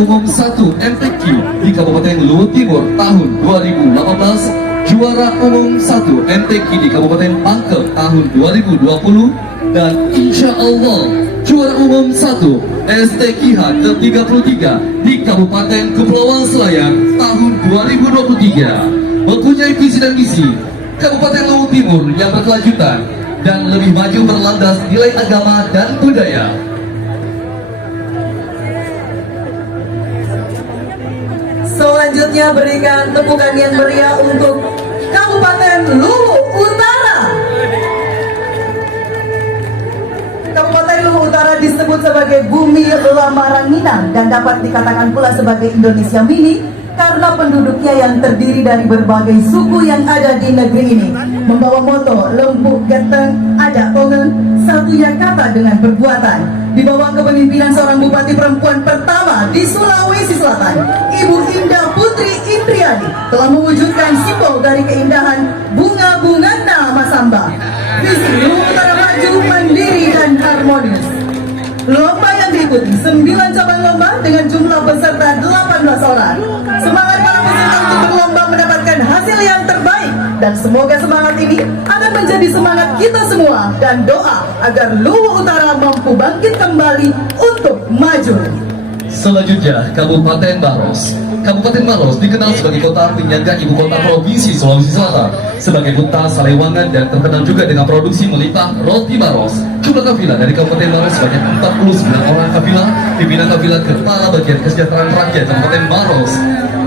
umum 1 MTQ di Kabupaten Luwu Timur tahun 2018, juara umum 1 MTQ di Kabupaten Pangkep tahun 2020, dan insya Allah juara umum 1 STQH ke-33 di Kabupaten Kepulauan Selayar tahun 2023. Mempunyai visi dan misi Kabupaten Luwu Timur yang berkelanjutan dan lebih maju berlandas nilai agama dan budaya. Selanjutnya berikan tepukan yang meriah untuk Kabupaten Luwu Utara. Kabupaten Luwu Utara disebut sebagai bumi lamaran Minang dan dapat dikatakan pula sebagai Indonesia Mini karena penduduknya yang terdiri dari berbagai suku yang ada di negeri ini. Membawa moto lempuk geteng ada tongen, satunya kata dengan perbuatan. Di bawah kepemimpinan seorang bupati perempuan pertama di Sulawesi Selatan, Ibu Indah Putri Indriani telah mewujudkan simbol dari keindahan bunga-bunga Masamba. Visi Luwu Utara maju, mandiri dan harmonis. Lomba yang diikuti 9 cabang lomba dengan jumlah peserta 18 orang. Semangat para peserta untuk berlomba mendapatkan hasil yang terbaik, dan semoga semangat ini akan menjadi semangat kita semua, dan doa agar Luwu Utara mampu bangkit kembali untuk maju. Selanjutnya, Kabupaten Maros. Kabupaten Maros dikenal sebagai kota penyangga ibu kota Provinsi Sulawesi Selatan, sebagai kota Salewangan, dan terkenal juga dengan produksi melimpah roti Maros. Jumlah kafilah dari Kabupaten Maros sebanyak 49 orang kafilah, pimpinan kafilah Kepala Bagian Kesejahteraan Rakyat Kabupaten Maros,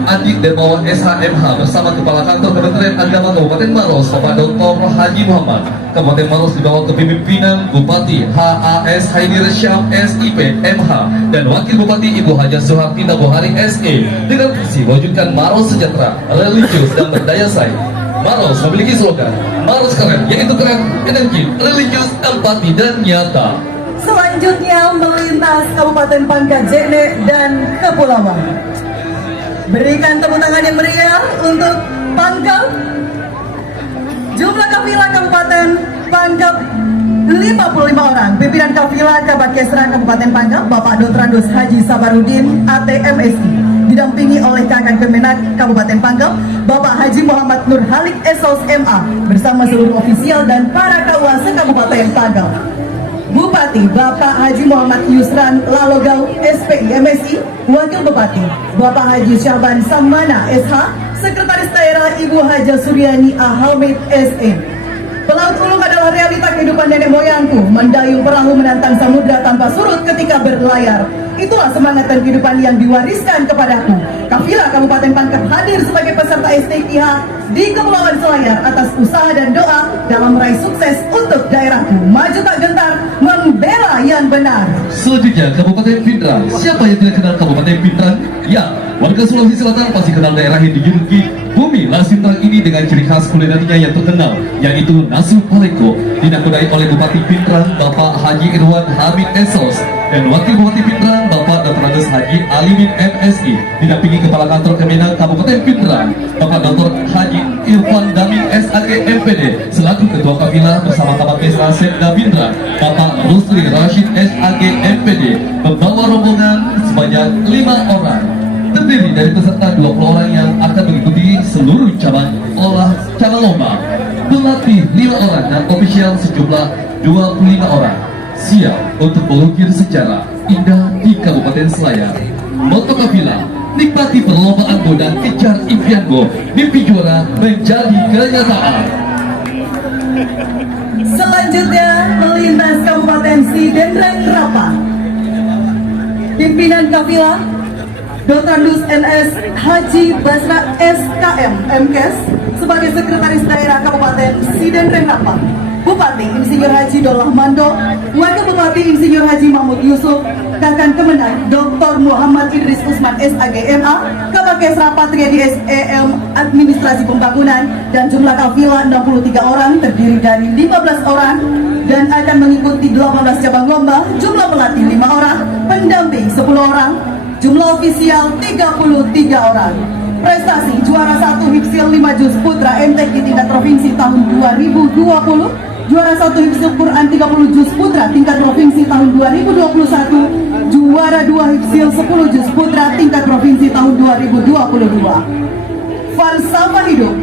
Adik Dermawan SHMH bersama Kepala Kantor Kementerian Agama Kabupaten Maros, Bapak Dr. Haji Muhammad. Kabupaten Maros dibawa kepemimpinan Bupati HAS Haidir Syam SIP MH dan Wakil Bupati Ibu Haja Suhartina Bohari SE dengan visi mewujudkan Maros sejahtera, religius, dan berdaya saing. Maros memiliki slogan Maros keren, yaitu keren, energi, religius, empati, dan nyata. Selanjutnya melintas Kabupaten Pangkajene dan Kepulauan. Berikan tepuk tangan yang meriah untuk Pangkep. Jumlah kafilah Kabupaten Pangkep 55 orang. Pimpinan kafilah Kabakesra Kabupaten Pangkep Bapak Dotrandos Haji Sabarudin ATMSI, didampingi oleh Kakak Kemenak Kabupaten Pangkep Bapak Haji Muhammad Nur Halik SOS MA bersama seluruh ofisial dan para KUA Kabupaten Pangkep. Bupati Bapak Haji Muhammad Yusran Lalogau SPI MSI, Wakil Bupati Bapak Haji Syahban Samana SH, Sekretaris Daerah Ibu Haja Suryani Ahamid SE. Pelaut ulung adalah realita kehidupan nenek moyangku, mendayung perahu menantang samudra tanpa surut ketika berlayar. Itulah semangat dan kehidupan yang diwariskan kepadaku. Kafilah Kabupaten Pangkep hadir sebagai peserta STQH di Kepulauan Selayar atas usaha dan doa dalam meraih sukses untuk daerahku. Maju tak gentar, membela yang benar. Selanjutnya, Kabupaten Pindrang. Siapa yang tidak kenal Kabupaten Pindrang? Ya, warga Sulawesi Selatan pasti kenal daerah yang dijuluki bumi Lasintang ini dengan ciri khas kulinernya yang terkenal, yaitu nasi paleko, dinakodai oleh Bupati Pindrang Bapak Haji Irwan Hamid Esos dan Wakil Bupati Pindrang Bapak Dr. Haji Alimin MSI, didampingi Kepala Kantor Kemenak Kabupaten Pindrang Bapak Dr. Haji Irfan Damin SAG MPD selaku Ketua Kafilah bersama Kabakesra Setda Pindrang Bapak Rusli Rashid SAG MPD membawa rombongan sebanyak 5 orang, terdiri dari peserta 20 orang yang akan mengikuti seluruh cabang lomba, pelatih 5 orang, dan ofisial sejumlah 25 orang siap untuk mengukir sejarah indah di Kabupaten Selayar. Moto kafilah, nikmati perlombaanmu dan kejar impianmu, mimpi juara menjadi kenyataan. Selanjutnya melintas Kabupaten Sidenreng Rapa. Pimpinan kafilah Dr. Dus NS Haji Basra SKM MKes sebagai Sekretaris Daerah Kabupaten Sidenreng Rapa. Bupati Insinyur Haji Dolah Mando, Wakil Bupati Insinyur Haji Mahmud Yusuf, Kakang Kemenag Dr. Muhammad Idris Usman SAG MA, Kabakesra Patria di SEM Administrasi Pembangunan, dan jumlah kafilah 63 orang terdiri dari 15 orang dan akan mengikuti 18 cabang lomba. Jumlah pelatih 5 orang, pendamping 10 orang, jumlah ofisial 33 orang. Prestasi juara 1 Hifzil 5 Juz Putra MTQ tingkat provinsi tahun 2020, juara 1 Hifzil Quran 30 Juz Putra tingkat provinsi tahun 2021, juara 2 Hipsil 10 Jus Putra tingkat provinsi tahun 2022. Falsafah hidup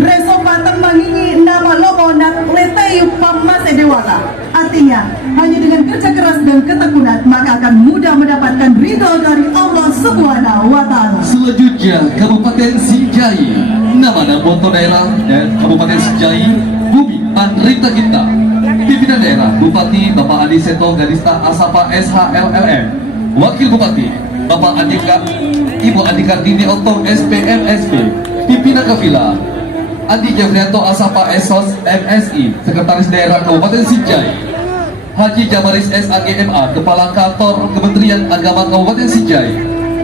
Reso Pateng Mangingi nama lomo nak letayu pamase dewata. Artinya, hanya dengan kerja keras dan ketekunan maka akan mudah mendapatkan ridho dari Allah Subhanahu wa Ta'ala. Selanjutnya Kabupaten Sinjai. Nama moto daerah dan Kabupaten Sinjai Bumi Andrita Kita. Pimpinan daerah Bupati Bapak Adi Seto Gadista Asapa SHLLM. Wakil Bupati Bapak Andika Ibu Andika Dini Otto SPMSP. Pimpinan Kafilah Andi Jafrianto Asapa Esos MSI. Sekretaris Daerah Kabupaten Sinjai Haji Jamaris SAGMA Kepala Kantor Kementerian Agama Kabupaten Sinjai.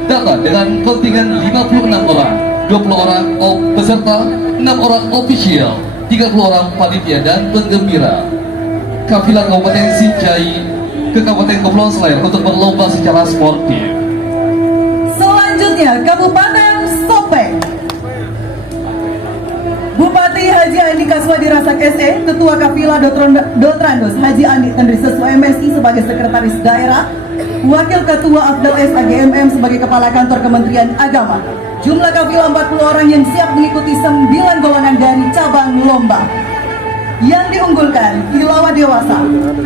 Datang dengan kontingen 56 orang, 20 orang peserta, 6 orang official, 30 orang panitia dan penggembira. Kafilah Kabupaten Sinjai ke Kabupaten Kepulauan Selayar untuk berlomba secara sportif. Selanjutnya Kabupaten Sopeng. Bupati Haji Andika Swadi Rasak SE, Ketua Kafilah Dotrandos Haji Andi Tendri Sesu MSI sebagai Sekretaris Daerah, Wakil Ketua Afdal SAGMM sebagai Kepala Kantor Kementerian Agama. Jumlah kafilah 40 orang yang siap mengikuti 9 golongan dari cabang lomba. Yang diunggulkan tilawah dewasa,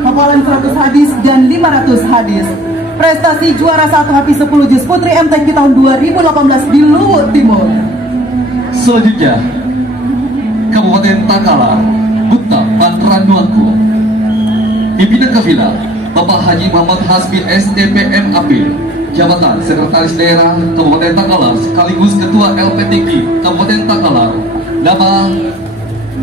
hafalan 100 hadis dan 500 hadis. Prestasi juara 1 Hafiz 10 Juz Putri MTQ tahun 2018 di Luwut Timur. Selanjutnya Kabupaten Takalar Gupta Panranduangku. Pimpinan Kafilah Bapak Haji Muhammad Hasbi STPM AP, Jabatan Sekretaris Daerah Kabupaten Takalar sekaligus Ketua LPTQ Kabupaten Takalar. Nama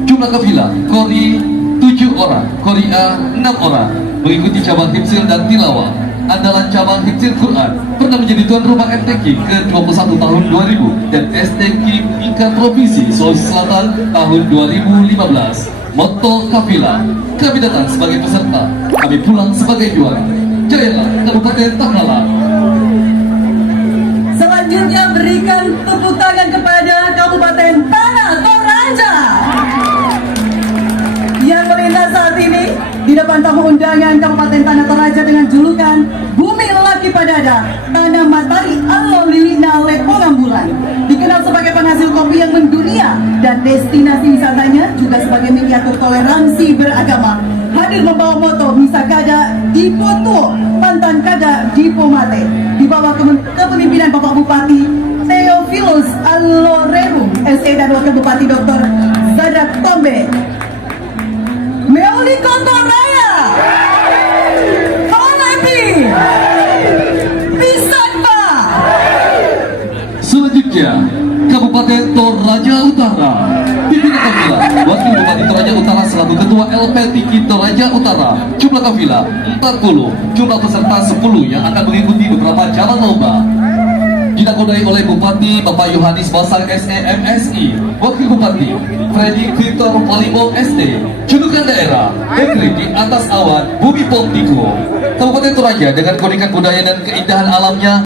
jumlah kafilah Kori 7 orang, Kori A 6 orang, mengikuti cabang hifzil dan tilawah. Andalan cabang hifzil Quran, pernah menjadi tuan rumah MTQ ke-21 tahun 2000 dan STQ tingkat provinsi Sulawesi Selatan tahun 2015. Motto kafilah, kami datang sebagai peserta, kami pulang sebagai juara. Jayalah Kabupaten Takalar. Selanjutnya berikan tepuk tangan kepada Kabupaten Tanah Toraja yang melintas saat ini di depan tamu undangan Kabupaten Tanah Toraja dengan julukan Bumi Laki Padada, Tanah Matahari Allah Lilina Lepongan Bulan. Dikenal sebagai penghasil kopi yang mendunia dan destinasi wisatanya juga sebagai miniatur toleransi beragama. Hadir membawa moto Misakada Dipo Tuo, Pantan Kada Dipo Mate, di bawah kepemimpinan Bapak Bupati Theophilus Alorerum SE dan Wakil Bupati Dr. Zadak Tombe. Meoli Kontoraya Honepi Pisan Pak. Selanjutnya Kabupaten Toraja Utara. Pimpinan kafilah Wakil Bupati Toraja Utara selaku Ketua LPTQ Toraja Utara. Jumlah kafilah 40, jumlah peserta 10 yang akan mengikuti beberapa cabang lomba. Dinakodai oleh Bupati Bapak Yohanis Basang SEMSI, Wakil Bupati Freddy Victor Palibong ST, julukan daerah Negeri di Atas Awan Bumi Pontiko. Kabupaten Toraja dengan keunikan budaya dan keindahan alamnya